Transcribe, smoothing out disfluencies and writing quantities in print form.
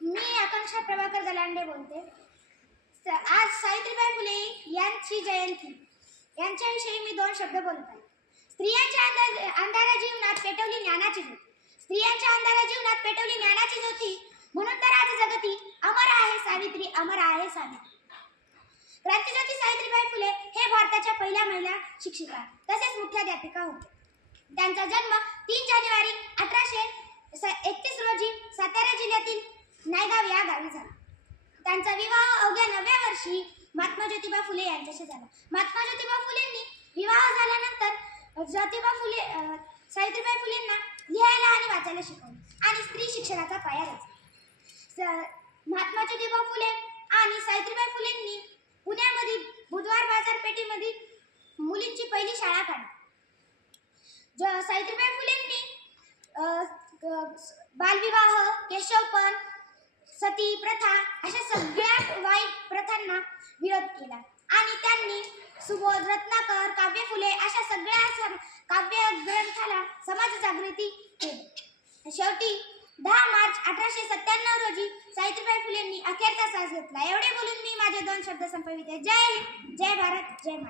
मी आकांक्षा प्रभाकर गलांडे बोलते. आज सावित्रीबाई फुले यांची जयंती यांच्याविषयी मी दोन शब्द बोलत आहे. स्त्रियांच्या अंधाऱ्या जीवनात पेटवली ज्ञानाची ज्योती. स्त्रियांच्या अंधाऱ्या जीवनात पेटवली ज्ञानाची ज्योती, म्हणून तर आज जगती अमर आहे सावित्री, अमर आहे सावित्री. क्रांतिज्योती सावित्रीबाई फुले हे भारताच्या पहिल्या महिला शिक्षिका तसेच मुख्याध्यापिका होते. त्यांचा जन्म 3 जानेवारी 1831 रोजी सातारा जिल्ह्यातील नायगाव या गावी झाला. त्यांचा विवाह अवघ्या 9व्या वर्षी महात्मा ज्योतिबा फुले यांच्याशी झाला. महात्मा ज्योतिबा फुलेंनी विवाह झाल्यानंतर ज्योतिबा फुले सावित्रीबाई फुलेंना लिहायला आणि वाचायला शिकवले आणि स्त्री शिक्षणाचा पाया रचला. महात्मा ज्योतिबा फुले आणि सावित्रीबाई फुलेंनी पुण्यामधील बुधवार बाजारपेठेमधील मुलींची पहिली शाळा काढली. सावित्रीबाई फुलेंनी बालविवाह, केशवपण, सती प्रथा अशा सगळ्या वाईट प्रथांना विरोध केला आणि त्यांनी सुबोध, रत्नाकर, काव्य फुले अशा सगळ्या काव्य ग्रंथाला समाज जागृती केली. शेवटी 10 मार्च 1897 रोजी सावित्रीबाई फुलेंनी अखेरचा श्वास घेतला. एवढे बोलून मी माझे 2 शब्द संपविते. जय हिंद, जय भारत, जय महाराष्ट्र.